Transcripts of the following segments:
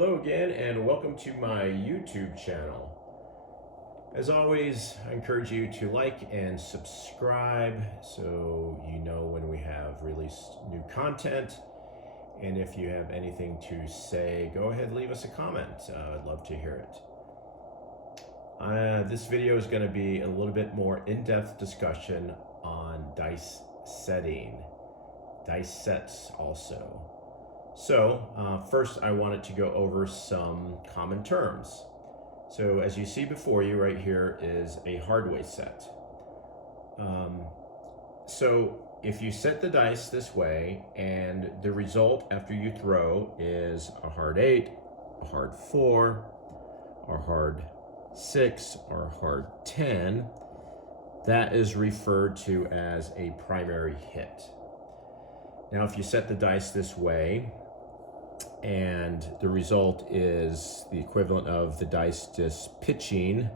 Hello again and welcome to my YouTube channel. As always, I encourage you to like and subscribe so you know when we have released new content. And if you have anything to say, go ahead and leave us a comment. I'd love to hear it. This video is going to be a little bit more in-depth discussion on dice setting, dice sets also. So first I wanted to go over some common terms. So as you see before you right here is a hardway set. So if you set the dice this way and the result after you throw is a hard 8, a hard 4, a hard 6, or a hard 10, that is referred to as a primary hit. Now if you set the dice this way and the result is the equivalent of the dice just pitching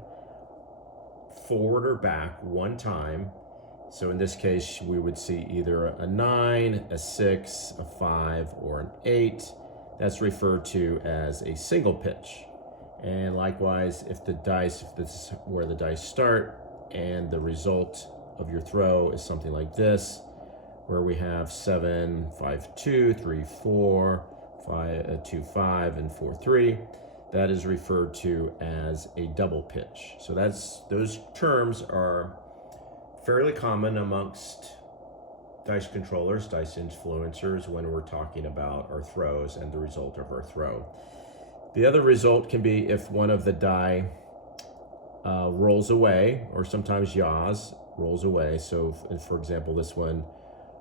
forward or back one time, so in this case we would see either a 9, a 6, a 5, or an 8. That's referred to as a single pitch. And likewise, if this is where the dice start and the result of your throw is something like this, where we have 7, 5, 2, 3, 4, 5, 2, 5, and 4, 3, that is referred to as a double pitch. So those terms are fairly common amongst dice controllers, dice influencers, when we're talking about our throws and the result of our throw. The other result can be if one of the die rolls away, or sometimes yaws, rolls away. So for example, this one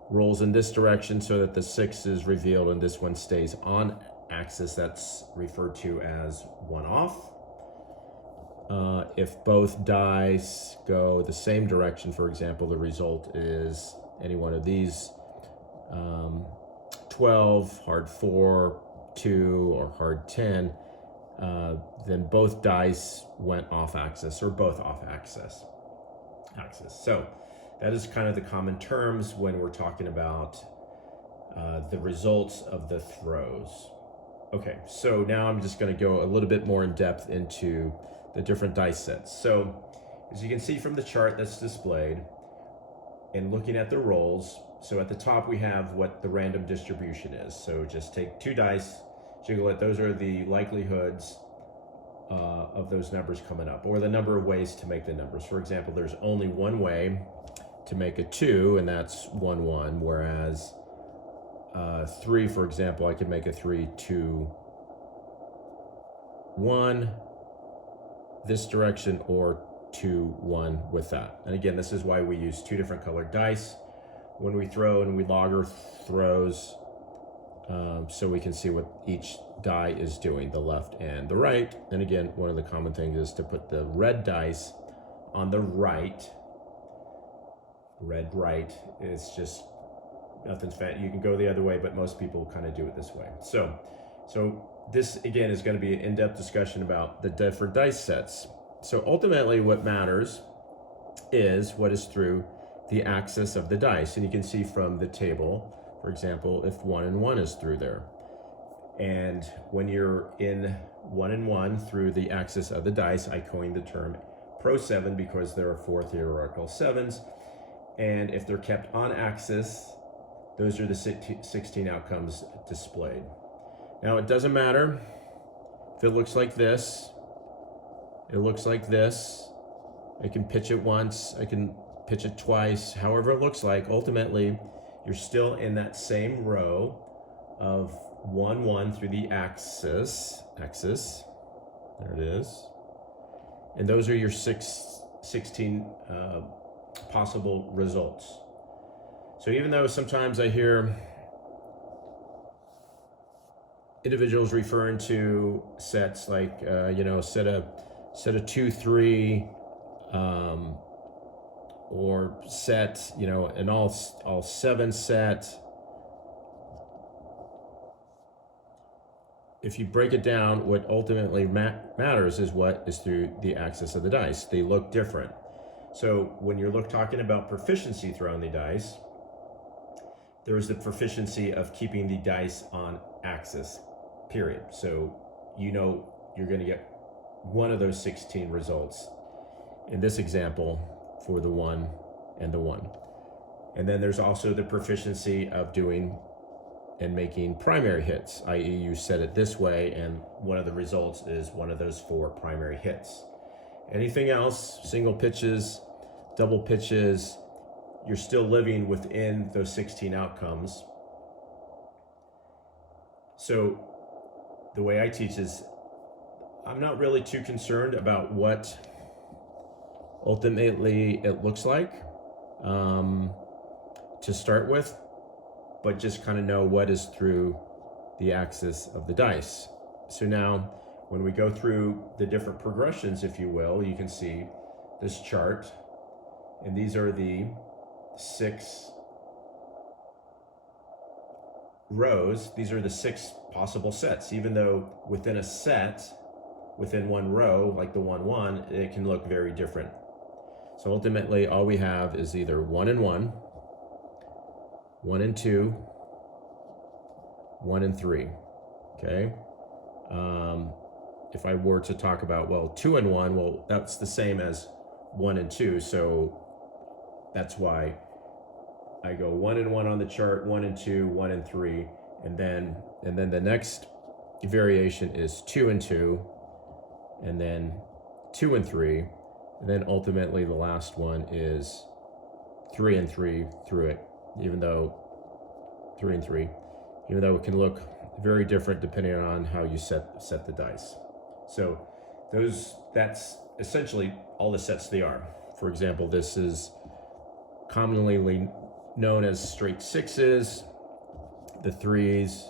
rolls in this direction so that the 6 is revealed and this one stays on axis. That's referred to as one off. If both dice go the same direction, for example, the result is any one of these, 12, hard 4, 2, or hard 10, then both dice went off axis or both off axis. So that is kind of the common terms when we're talking about the results of the throws. Okay, so now I'm just going to go a little bit more in depth into the different dice sets. So as you can see from the chart that's displayed, and looking at the rolls, so at the top we have what the random distribution is. So just take 2 dice, jiggle it. Those are the likelihoods of those numbers coming up, or the number of ways to make the numbers. For example, there's only one way to make a 2, and that's 1, 1, whereas 3, for example, I could make a 3, 2, 1 this direction, or 2, 1 with that. And again, this is why we use 2 different colored dice when we throw, and we log our throws so we can see what each die is doing, the left and the right. And again, one of the common things is to put the red dice on the right. Red right is just nothing's fancy. You can go the other way, but most people kind of do it this way. So this again is going to be an in-depth discussion about the different dice sets. So ultimately what matters is what is through the axis of the dice. And you can see from the table, for example, if 1 and 1 is through there. And when you're in 1 and 1 through the axis of the dice, I coined the term Pro 7 because there are 4 theoretical 7s. And if they're kept on axis, those are the 16 outcomes displayed. Now it doesn't matter if it looks like this, it looks like this. I can pitch it once, I can pitch it twice, however it looks like. Ultimately, you're still in that same row of 1, 1 through the axis. There it is. And those are your 16 possible results. So even though sometimes I hear individuals referring to sets like set a 2, 3, or set, an all 7 set. If you break it down, what ultimately matters is what is through the axis of the dice. They look different. So when you're talking about proficiency throwing the dice, there is the proficiency of keeping the dice on axis, period. So you know you're going to get one of those 16 results. In this example, for the 1 and the 1. And then there's also the proficiency of doing and making primary hits, i.e. you set it this way and one of the results is one of those 4 primary hits. Anything else, single pitches, double pitches, you're still living within those 16 outcomes. So the way I teach is I'm not really too concerned about what ultimately it looks like to start with, but just kind of know what is through the axis of the dice. So now when we go through the different progressions, if you will, you can see this chart, and these are the 6 rows. These are the 6 possible sets, even though within a set, within one row, like the 1-1, it can look very different. So ultimately, all we have is either 1 and 1, 1 and 2, 1 and 3, okay? If I were to talk about, well, 2 and 1, well, that's the same as 1 and 2, so that's why I go 1 and 1 on the chart, 1 and 2, 1 and 3, and then the next variation is 2 and 2, and then 2 and 3, and then ultimately the last one is 3 and 3 through it, even though 3 and 3, even though it can look very different depending on how you set the dice. So that's essentially all the sets they are. For example, this is commonly known as straight 6s. The 3s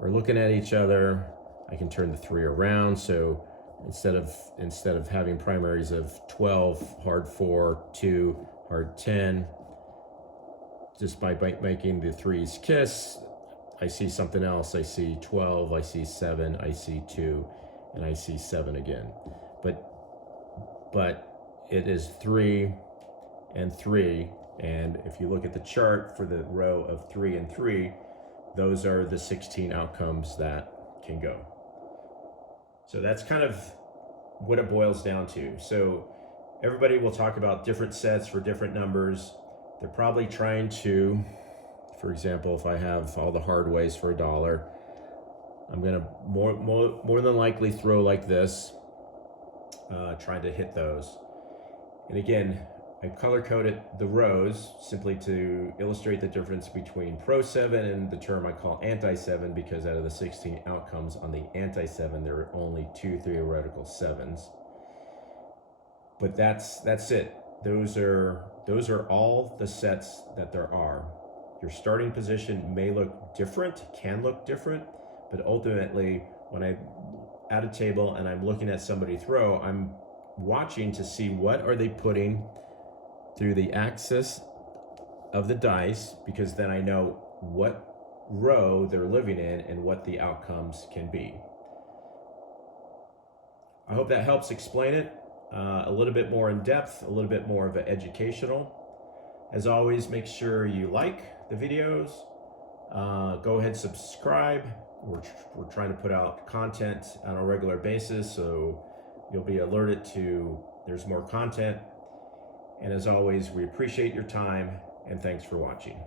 are looking at each other. I can turn the 3 around, so instead of having primaries of 12, hard 4, 2, hard 10, just by making the 3s kiss, I see something else. I see 12, I see 7, I see 2, and I see 7 again. But it is 3 and 3, and if you look at the chart for the row of 3 and 3, those are the 16 outcomes that can go. So that's kind of what it boils down to. So everybody will talk about different sets for different numbers. They're probably trying to, for example, if I have all the hard ways for $1, I'm gonna more than likely throw like this, trying to hit those. And again, I color-coded the rows simply to illustrate the difference between Pro 7 and the term I call Anti-7, because out of the 16 outcomes on the Anti-7, there are only 2 theoretical 7s. But that's it. Those are all the sets that there are. Your starting position may look different, can look different, but ultimately, when I'm at a table and I'm looking at somebody throw, I'm watching to see what are they putting through the axis of the dice, because then I know what row they're living in and what the outcomes can be. I hope that helps explain it a little bit more in depth, a little bit more of an educational. As always, make sure you like the videos. Go ahead and subscribe. We're trying to put out content on a regular basis, so you'll be alerted to there's more content. And as always, we appreciate your time, and thanks for watching.